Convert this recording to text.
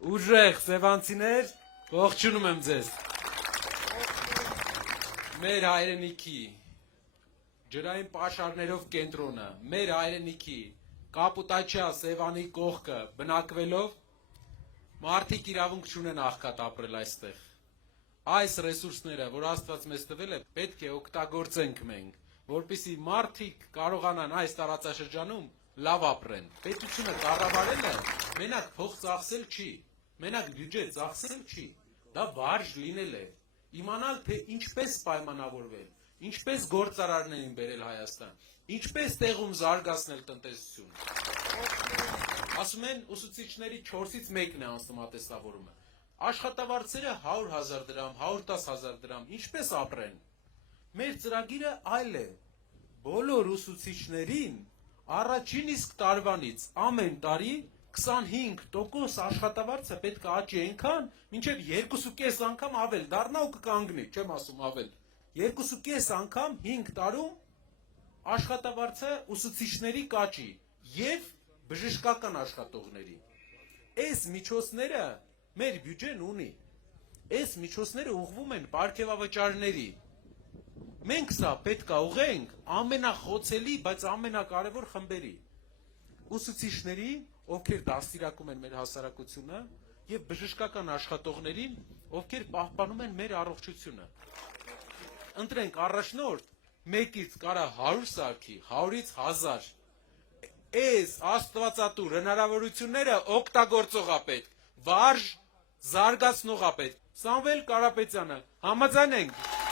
Ուժեղ սևանցիներ, ողջունում եմ ձեզ։ Մեր հայրենիքի ջրային պաշարներով կենտրոնը, մեր հայրենիքի Կապուտաչյա Սևանի կողքը բնակվելով մարդիկ իրավունք չունեն աղքատ ապրել այստեղ։ Այս ռեսուրսները, որ Աստված մեզ տվել է, պետք է օգտագործենք մենք, որպեսզի մարդիկ կարողանան այս տարածաշրջանում լավ ապրեն։ Պետությունը կառավարելը մենակ փող ծախսել չի, մենակ բյուջե ծախսել չի, դա վարժ լինել է, իմանալ թե ինչպես պայմանավորվել, ինչպես գործարարներին բերել Հայաստան, ինչպես տեղում զարգացնել տնտեսություն։ Ասում են ուսուցիչների 4-ից 1-ն է անսահմանատեսավորումը։ Աշխատավարձերը 100,000 դրամ, 110,000 դրամ, ինչպես ապրեն։ Մեր ծրագիրը այլ է։ Բոլոր ուսուցիչներին առաջին իսկ տարվանից ամեն տարի 25% աշխատավարձը պետք է աճի այնքան, մինչև 2.5 անգամ ավել դառնա ու կկանգնի, չեմ ասում ավել։ 2.5 անգամ 5 տարում աշխատավարձը ուսուցիչների կաճի եւ բժշկական աշխատողների։ Այս միջոցները մեր բյուջեն ունի։ Այս միջոցները ուղղվում են պարգևավճարների։ Մենք սա պետք է ուղղենք ամենախոցելի, բայց ամենակարևոր խմբերի։ Ուսուցիչների, ովքեր դաստիարակում են մեր հասարակությունը, եւ բժշկական աշխատողներին, ովքեր պահպանում են մեր առողջությունը։ Ընտրենք առաջնորդ, մեկից կարա 100 սարքի, 100-ից 1000։ Այս աստվածատուր հնարավորությունները օգտագործողա պետք, վարժ զարգացնողա պետք։ Սամվել Կարապետյանը, համաձայն ենք։